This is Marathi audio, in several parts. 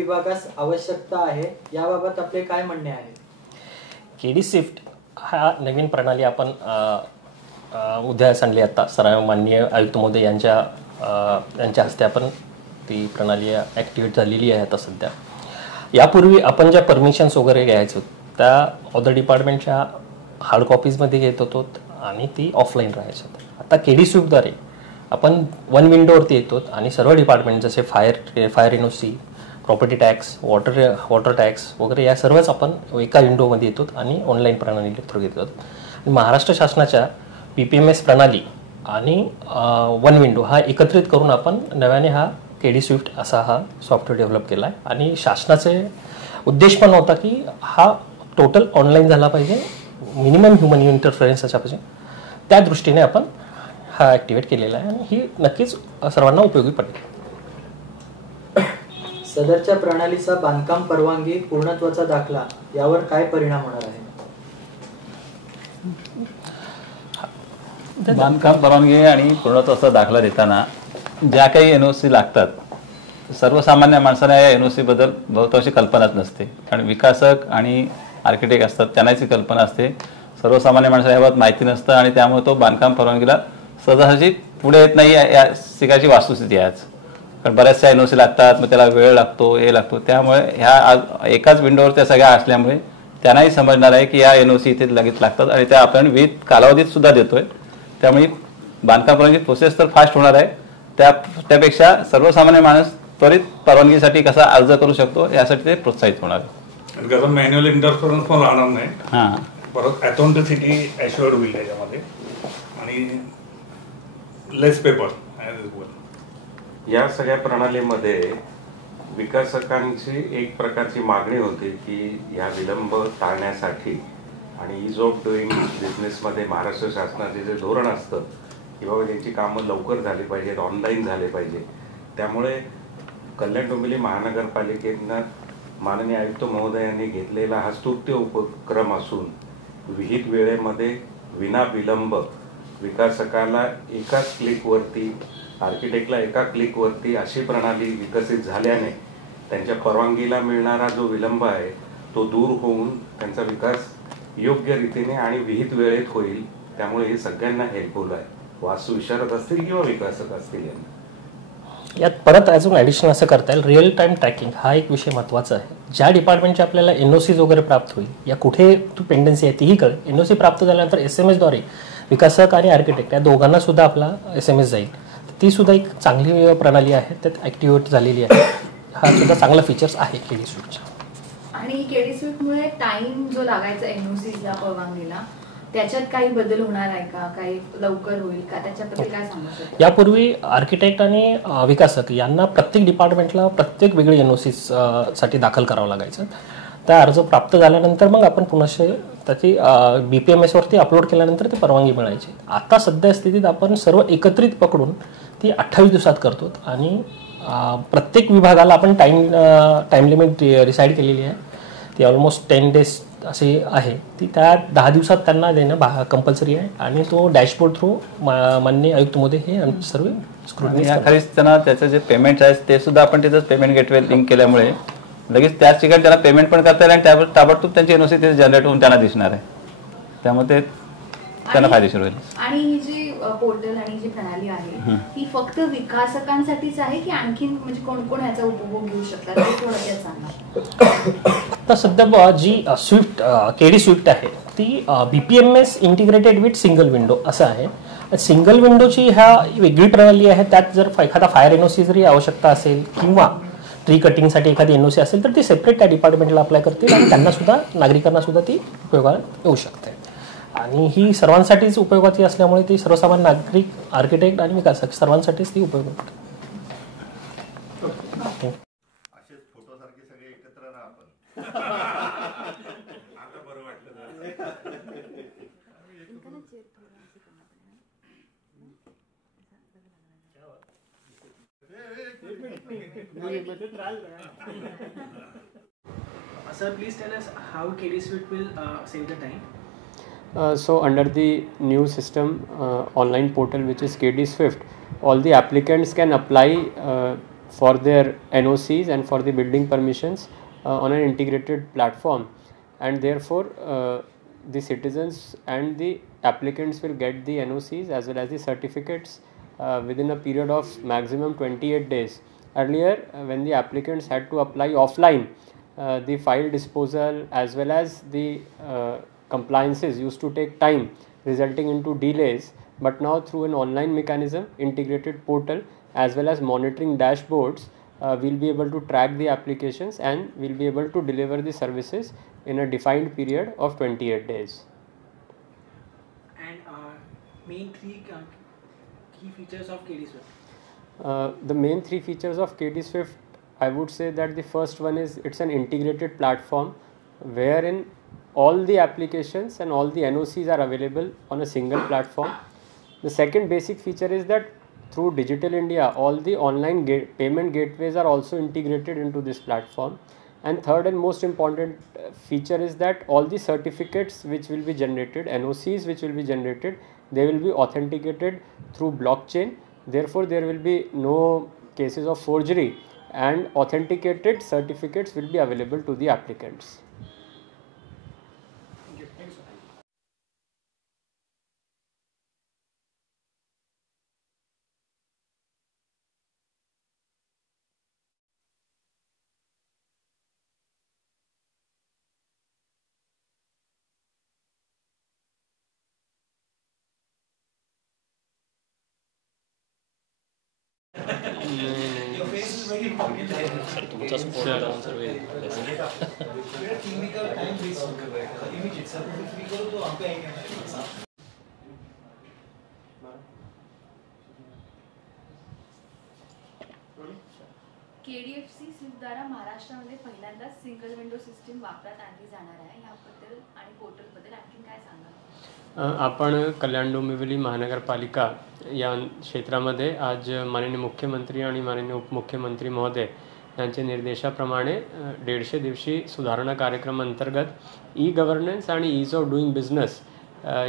विभागास आवश्यकता आहे, याबाबत आपले काय म्हणणे आहे? केडी स्विफ्ट हा नवीन प्रणाली आपण उदयास आणली आता सर्व माननीय आयुक्त महोदय यांच्या हस्ते आपण ती प्रणाली ॲक्टिवेट झालेली आहे आता सध्या. यापूर्वी आपण ज्या परमिशन्स वगैरे घ्यायचो त्या ऑदर डिपार्टमेंटच्या हार्ड कॉपीजमध्ये घेत होतो आणि ती ऑफलाईन राहायचं. आता केडी स्विफ्टद्वारे आपण वन विंडोवरती येतो आणि सर्व डिपार्टमेंट जसे fire NOC, property tax, water tax वगैरे या सर्वच आपण एका विंडोमध्ये येतो आणि ऑनलाईन प्रणाली थ्रू घेतो. आणि महाराष्ट्र शासनाच्या PPMS प्रणाली आणि वन विंडो हा एकत्रित करून आपण नव्याने हा केडी स्विफ्ट असा हा सॉफ्टवेअर डेव्हलप केला आहे. आणि शासनाचे उद्देश पण होता की हा टोटल ऑनलाईन झाला पाहिजे, मिनिमम ह्युमन इंटरफरन्स पाहिजे. त्या दृष्टीने आपण हा ॲक्टिवेट केलेला आहे आणि ही नक्कीच सर्वांना उपयोगी पडेल. सदरच्या प्रणालीचा बांधकाम परवानगी पूर्णत्वाचा दाखला यावर काय परिणाम होणार आहे? बांधकाम परवानगी आणि पूर्णत्वाचा दाखला देताना ज्या काही NOC लागतात सर्वसामान्य माणसाला या NOC बद्दल बहुतांशी कल्पनाच नसते. कारण विकासक आणि आर्किटेक्ट असतात त्यांनाच ही कल्पना असते. सर्वसामान्य माणसाला याबाबत माहिती नसतं आणि त्यामुळे तो बांधकाम परवानगीला सहजासहजी पुढे येत नाही. या सिकाची वास्तुस्थिती आहे आज. कारण बऱ्याचशा NOC लागतात, मग त्याला वेळ लागतो, हे लागतो. त्यामुळे ह्या एकाच विंडोवर त्या सगळ्या असल्यामुळे त्यांनाही समजणार आहे की या NOC इथे लगेच लागतात आणि त्या आपण विविध कालावधीत सुद्धा देतोय. त्यामुळे बांधकाम परवानगी प्रोसेस तर फास्ट होणार आहे. त्यापेक्षा सर्वसामान्य माणूस त्वरित परवानगीसाठी कसा अर्ज करू शकतो यासाठी ते प्रोत्साहित होणार आहे. त्याचा मॅन्युअल इंटरफरन्स पण राहणार नाही. हां, परत ऑथेंटिसिटी ॲश्युअर्ड होईल त्याच्यामध्ये आणि लेस पेपर. या सगळ्या प्रणालीमध्ये विकासकांची एक प्रकारची मागणी होती की ह्या विलंब टाळण्यासाठी आणि इज ऑफ डुईंग बिझनेसमध्ये महाराष्ट्र शासनाचे जे धोरण असतं की बाबा त्यांची कामं लवकर झाली पाहिजेत, ऑनलाईन झाले पाहिजे. त्यामुळे कल्याण डोंबिवली महानगरपालिकेनं माननीय आयुक्त महोदयांनी घेतलेला हा स्तुत्य उपक्रम असून विहित वेळेमध्ये विना विलंब विकासकाला एकाच क्लिकवरती, आर्किटेक्टला एका क्लिकवरती अशी प्रणाली विकसित झाल्याने त्यांच्या परवानगीला मिळणारा जो विलंब आहे तो दूर होऊन त्यांचा विकास योग्य रीतीने आणि विहित वेळेत होईल. त्यामुळे हे सगळ्यांना हेल्पफुल आहे, वास्तू विशारद असतील किंवा विकासक असतील यांना. यात परत अजून ॲडिशन असं करता येईल, रिअल टाईम ट्रॅकिंग हा एक विषय महत्त्वाचा आहे. ज्या डिपार्टमेंटचे आपल्याला NOCs वगैरे प्राप्त होईल, या कुठे पेंडन्सी आहे तीही कळेल. NOC प्राप्त झाल्यानंतर SMS द्वारे विकासक आणि आर्किटेक्ट या दोघांना सुद्धा आपला SMS जाईल. ती सुद्धा एक चांगली प्रणाली आहे, त्यात ॲक्टिवेट झालेली आहे. हा सुद्धा चांगला फीचर्स आहे केडी स्विफ्टचा. आणि केडी स्विफ्टमुळे टाइम जो लागायचा NOCला परवानगीला त्याच्यात काही बदल होणार आहे का? काही लवकर होईल का? त्याच्याबद्दल काय सांगू शकता? यापूर्वी आर्किटेक्ट आणि विकासक यांना प्रत्येक डिपार्टमेंटला प्रत्येक वेगळी NOCs साठी दाखल करावं लागायचं. त्या अर्ज प्राप्त झाल्यानंतर मग आपण पुन्हा त्याची BPMS वरती अपलोड केल्यानंतर ती परवानगी मिळायची. आता सध्या स्थितीत आपण सर्व एकत्रित पकडून ती 28 दिवसात करतो आणि प्रत्येक विभागाला आपण टाइम लिमिट डिसाईड केलेली आहे. ती ऑलमोस्ट 10 days अशी आहे. ती त्या 10 दिवसात त्यांना देणं कंपल्सरी आहे आणि तो डॅशबोर्ड थ्रू माननीय आयुक्त मध्ये हे सर्व स्क्रुटनी त्यांना त्याचं जे पेमेंट आहे ते सुद्धा आपण तिथं पेमेंट गेटवे लिंक केल्यामुळे लगेच त्याच ठिकाणी त्यांना पेमेंट पण करता येईल आणि त्यावर ताबडतोब त्यांची NOC तिथे जनरेट होऊन त्यांना दिसणार आहे. त्यामुळे ते त्यांना फायदेशीर होईल. आणि ही जी पोर्टल आणि जी प्रणाली आहे ही फक्त विकासकांसाठीच आहे की आणखी म्हणजे कोण कोण याचा उपभोग घेऊ शकतात ते थोडक्यात सांगा. आता सध्या जी केडी स्विफ्ट आहे ती BPMS integrated with single window असं आहे. सिंगल विंडोची ह्या वेगळी प्रणाली आहे. त्यात जर एखादा फायर NOC जरी आवश्यकता असेल किंवा ट्री कटिंगसाठी एखादी NOC असेल तर ती सेपरेट त्या डिपार्टमेंटला अप्लाय करतील आणि त्यांना सुद्धा नागरिकांना सुद्धा ती उपयोगात येऊ शकते. आणि ही सर्वांसाठीच उपयोगाची असल्यामुळे ती सर्वसामान्य नागरिक, आर्किटेक्ट आणि विकासक सर्वांसाठीच ती उपयोगी पडते. Sir, please tell us how KD Swift will save the time. So under the new system online portal which is KD Swift, all the applicants can apply for their NOCs and for the building permissions on an integrated platform, and therefore the citizens and the applicants will get the NOCs as well as the certificates within a period of maximum 28 days. Earlier, when the applicants had to apply offline, the file disposal as well as the compliances used to take time, resulting into delays. But now through an online mechanism, integrated portal as well as monitoring dashboards, we'll be able to track the applications and we'll be able to deliver the services in a defined period of 28 days. And main three key features of KD Swift. The main three features of KD Swift, I would say that the first one is it's an integrated platform wherein all the applications and all the NOCs are available on a single platform. The second basic feature is that through Digital India, all the online payment gateways are also integrated into this platform. And third and most important feature is that all the certificates which will be generated, NOCs which will be generated, they will be authenticated through blockchain. Therefore, there will be no cases of forgery, and authenticated certificates will be available to the applicants. तुमचा support करून सर्व KDFC स्विफ्ट द्वारा महाराष्ट्रामध्ये पहिल्यांदाच सिंगल विंडो सिस्टीम वापरात आणली जाणार आहे. याबद्दल आणि पोर्टलबद्दल आणखी काय सांगाल? आपण कल्याण डोंबिवली महानगरपालिका या क्षेत्रामध्ये आज माननीय मुख्यमंत्री आणि माननीय उपमुख्यमंत्री महोदय यांच्या निर्देशाप्रमाणे 150 दिवशी सुधारणा कार्यक्रम अंतर्गत ई-गव्हर्नन्स आणि ईज ऑफ डुईंग बिझनेस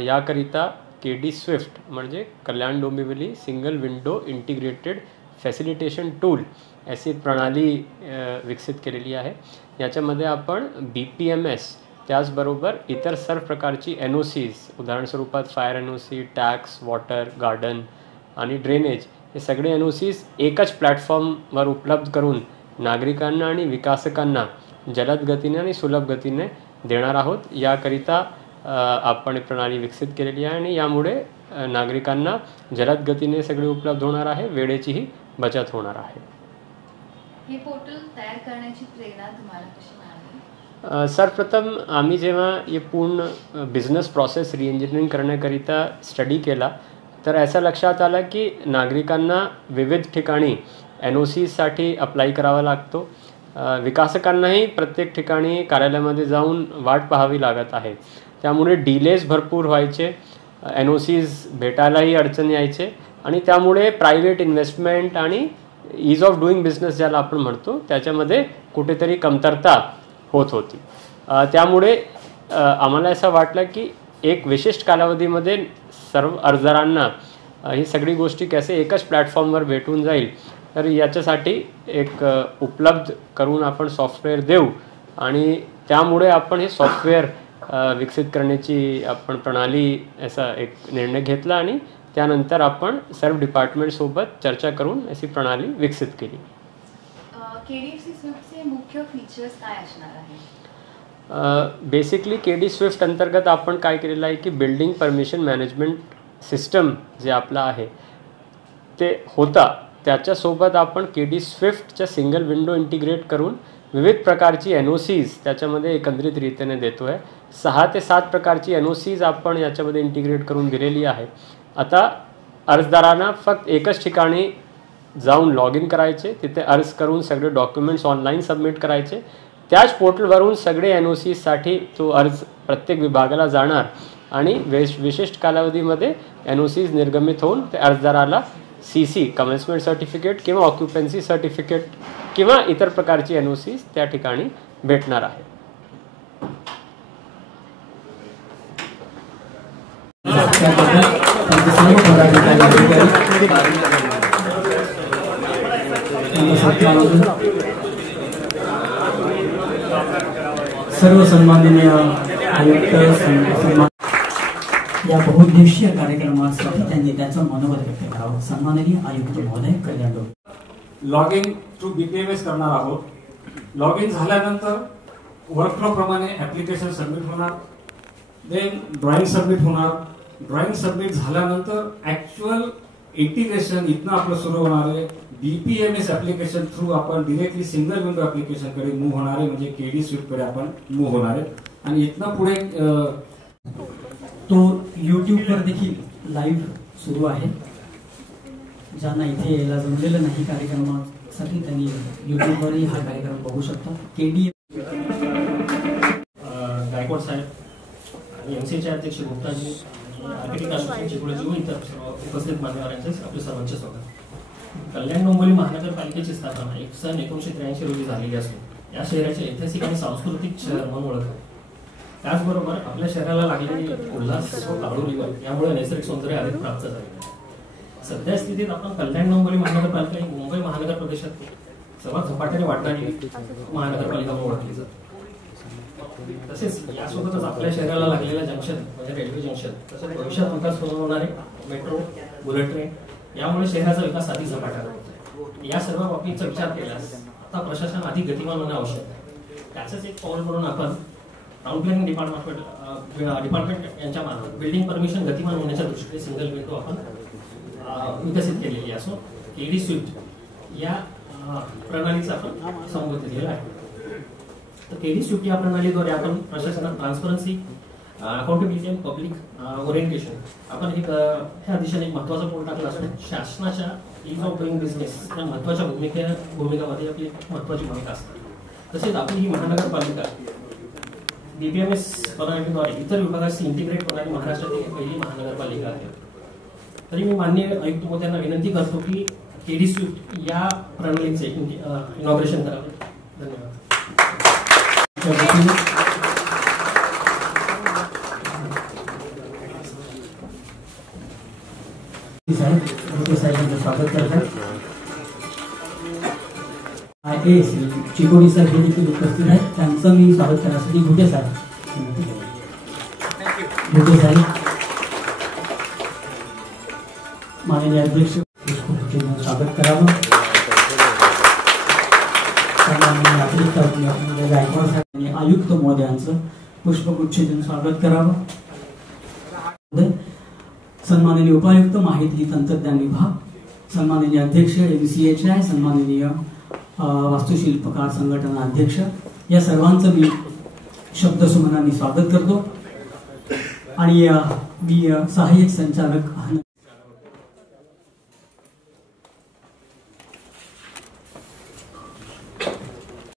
याकरिता KD स्विफ्ट म्हणजे Kalyan Dombivli single window integrated facilitation tool अशी एक प्रणाली विकसित केलेली आहे. याच्यामध्ये आपण BPMS त्याचबरोबर इतर सर्व प्रकारची NOCs, उदाहरण स्वरूपात fire NOC, tax, water, garden आणि ड्रेनेज हे सगळे NOCs एकच प्लॅटफॉर्मवर उपलब्ध करून नागरिकांना आणि विकासकांना जलद गतीने आणि सुलभ गतीने देणार आहोत. याकरिता आपण प्रणाली विकसित केलेली आहे आणि यामुळे नागरिकांना जलद गतीने सगळे उपलब्ध होणार आहे, वेळेचीही बचत होणार आहे. हे पोर्टल तयार करण्याची प्रेरणा तुम्हाला कशी मिळाली? सर्वप्रथम आम्ही जेव्हा हे पूर्ण बिझनेस प्रोसेस रिइंजिनिअरिंग करण्याकरिता स्टडी केला तर असं लक्षात आलं की नागरिकांना विविध ठिकाणी NOCसाठी अप्लाय करावा लागतो. विकासकांनाही प्रत्येक ठिकाणी कार्यालयामध्ये जाऊन वाट पाहावी लागत आहे. त्यामुळे डिलेज भरपूर व्हायचे, NOCs भेटायलाही अडचण यायचे आणि त्यामुळे प्रायव्हेट इन्व्हेस्टमेंट आणि ईज ऑफ डुईंग बिझनेस ज्याला आपण म्हणतो त्याच्यामध्ये कुठेतरी कमतरता होत होती. त्यामुळे आम्हाला असं वाटलं की एक विशिष्ट कालावधीमध्ये सर्व अर्जदारांना ही सगळी गोष्टी कसे एकच प्लॅटफॉर्मवर भेटून जाईल तर याच्यासाठी एक उपलब्ध करून आपण सॉफ्टवेअर देऊ आणि त्यामुळे आपण हे सॉफ्टवेअर विकसित करण्याची आपण प्रणाली असा एक निर्णय घेतला आणि त्यानंतर आपण सर्व डिपार्टमेंटसोबत चर्चा करून अशी प्रणाली विकसित केली. KDFC स्विफ्टचे मुख्य फीचर्स काय असणार आहे? बेसिकली KD स्विफ्ट अंतर्गत आपण काय केलेलं आहे की बिल्डिंग परमिशन मॅनेजमेंट सिस्टम जे आपला आहे ते होता त्याच्यासोबत आपण KD स्विफ्टच्या सिंगल विंडो इंटिग्रेट करून विविध प्रकारची NOCs त्याच्यामध्ये एकत्रित रीतीने देतो आहे. 6 ते 7 प्रकारची NOCs आपण याच्यामध्ये इंटिग्रेट करून दिलेली आहे. आता अर्जदारांना फक्त एकच ठिकाणी जाऊन लॉग इन करायचे, तिथे अर्ज करून सगळे डॉक्युमेंट्स ऑनलाईन सबमिट करायचे. त्याच पोर्टलवरून सगळे NOCसाठी तो अर्ज प्रत्येक विभागाला जाणार आणि विशिष्ट कालावधीमध्ये NOCs निर्गमित होऊन ते अर्जदाराला CC कमेन्समेंट सर्टिफिकेट किंवा ऑक्युपन्सी सर्टिफिकेट किंवा इतर प्रकारची NOCs त्या ठिकाणी भेटणार आहे. मान्यवरांचा सत्कार होतो. सर्व सन्माननीय आयुक्त या बहुउद्देशीय कार्यक्रमासाठी त्यांनी त्याचं मनोबल व्यक्त करावं. सन्माननीय आयुक्त महोदय कल्याण. लॉग इन थ्रू BPMS करणार आहोत. लॉग इन झाल्यानंतर वर्कफ्लो प्रमाणे ऍप्लिकेशन सबमिट होणार, देन ड्रॉइंग सबमिट होणार. ड्रॉइंग सबमिट झाल्यानंतर ऍक्च्युअल इंटिग्रेशन इथनं आपलं सुरू होणार आहे. BPMS ऍप्लिकेशन थ्रू आपण डिरेक्टली सिंगल विंडो ऍप्लिकेशन कडे मूव्ह होणार आहे, म्हणजे KD स्विफ्ट कडे आपण मूव्ह होणार आहे. आणि इथनं पुढे तो यूट्यूबवर देखील लाईव्ह सुरू आहे. ज्यांना इथे यायला जमलेलं नाही कार्यक्रमासाठी त्यांनी यूट्यूबवरही हा कार्यक्रम बघू शकतात. KD गायकवाड साहेब आणि MCAचे अध्यक्ष गुप्ताजी, आर्किटेक्ट असोसिएशनचे कुलजीव, इतर उपस्थित मान्यवरांचे आपले सर्वांचे स्वागत. कल्याण डोंबिवली महानगरपालिकेची स्थापना 1 सन 1983 रोजी झालेली असून या शहराचे ऐतिहासिक आणि सांस्कृतिक शहर म्हणून ओळख आहे. त्याचबरोबर आपल्या शहराला लागलेली उल्हास काळोलीवर यामुळे नैसर्गिक सौंदर्य अधिक प्राप्त झाले आहे. सध्या स्थितीत आपण कल्याण डोंबिवली महानगरपालिका ही मुंबई महानगर प्रदेशात सर्वात झपाट्याने वाढणारी महानगरपालिका म्हणून ओळखली जाते. तसेच यासोबतच आपल्या शहराला लागलेल्या जंक्शन म्हणजे रेल्वे जंक्शन, तसेच भविष्यात विकास होणारे मेट्रो, बुलेट ट्रेन यामुळे शहराचा विकास अधिक झपाट्याने होतो. या सर्व बाबींचा विचार केल्यास आता प्रशासन अधिक गतिमान होणे आवश्यक आहे. त्याचंच एक पाऊल म्हणून आपण टाउन प्लॅनिंग डिपार्टमेंट यांच्या मार्फत बिल्डिंग परमिशन गतिमान होण्याच्या दृष्टीने सिंगल विंडो आपण विकसित केलेली असो KD स्विफ्ट या प्रणालीचा आपण संबोधित केलेला आहे. तर KD स्विफ्ट या प्रणालीद्वारे आपण प्रशासनात ट्रान्सपरन्सी, अकाउंटेबिलिटी आणि पब्लिक ओरिएंटेशन आपण ह्या दिशेने एक महत्त्वाचा पाऊल टाकला असून शासनाच्या इज ऑफ डुईंग बिझनेस या महत्त्वाच्या भूमिकामध्ये आपली महत्त्वाची भूमिका असते. तसेच आपली ही महानगरपालिका BPMS प्रणालीद्वारे इतर विभागाशी इंटिग्रेट होणारी महाराष्ट्रातील पहिली महानगरपालिका आहे. तरी मी माननीय आयुक्त महोदयांना विनंती करतो की KD स्विफ्ट या प्रणालीचे इनॉग्रेशन करावे. धन्यवाद. साहेबांचं स्वागत करतात. IAS चिकोडी सर हे देखील उपस्थित आहेत. त्यांचं मी स्वागत करण्यासाठी घुटे साहेब माननीय अध्यक्ष स्वागत करावं. गायकवाड साहेब आणि आयुक्त महोदयांचं पुष्पगुच्छ देऊन स्वागत करावं. सन्माननीय उपायुक्त माहिती तंत्रज्ञान विभाग, सन्माननीय अध्यक्ष MCAचे, सन्माननीय वास्तुशिल्पकार संघटना अध्यक्ष, या सर्वांचं मी शब्दसुमनांनी स्वागत करतो. आणि मी सहाय्यक संचालक